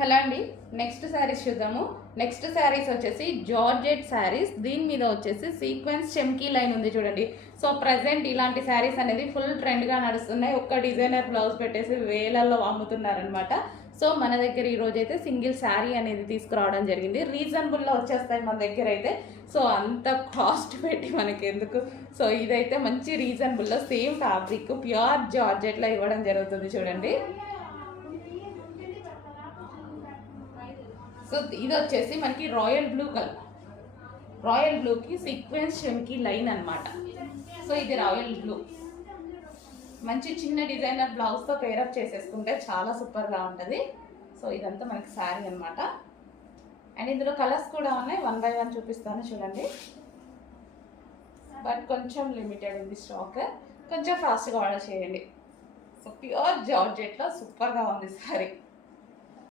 Hello అండి, next saris చూద్దాము. Next saris వచ్చేసి జార్జెట్ శారీస్. దీని మీద వచ్చేసి సీక్వెన్స్ చెమ్కీ లైన్ ఉంది చూడండి. సో ప్రజెంట్ ఇలాంటి శారీస్ అనేది ఫుల్ ట్రెండ్గా నడుస్తున్నాయి. ఒక్క డిజైనర్ బ్లౌజ్ పెట్టేసి వేలల్లో అమ్ముతున్నారనమాట. సో మన దగ్గర ఈరోజు అయితే సింగిల్ శారీ అనేది తీసుకురావడం జరిగింది. రీజనబుల్లో వచ్చేస్తాయి మన దగ్గర అయితే. సో అంత కాస్ట్ పెట్టి మనకి ఎందుకు. సో ఇదైతే మంచి రీజనబుల్లో సేమ్ ఫ్యాబ్రిక్ ప్యూర్ జార్జెట్లో ఇవ్వడం జరుగుతుంది చూడండి. సో ఇది వచ్చేసి మనకి రాయల్ బ్లూ కలర్, రాయల్ బ్లూకి సీక్వెన్స్ చెమ్కి లైన్ అనమాట. సో ఇది రాయల్ బ్లూ మంచి చిన్న డిజైనర్ బ్లౌజ్తో పేరప్ చేసేసుకుంటే చాలా సూపర్గా ఉంటుంది. సో ఇదంతా మనకి శారీ అనమాట. అండ్ ఇందులో కలర్స్ కూడా ఉన్నాయి, 1 by 1 చూపిస్తాను చూడండి. బట్ కొంచెం లిమిటెడ్ ఉంది స్టాక్, కొంచెం ఫాస్ట్గా ఆర్డర్ చేయండి. సో ప్యూర్ జార్జెట్లో సూపర్గా ఉంది శారీ.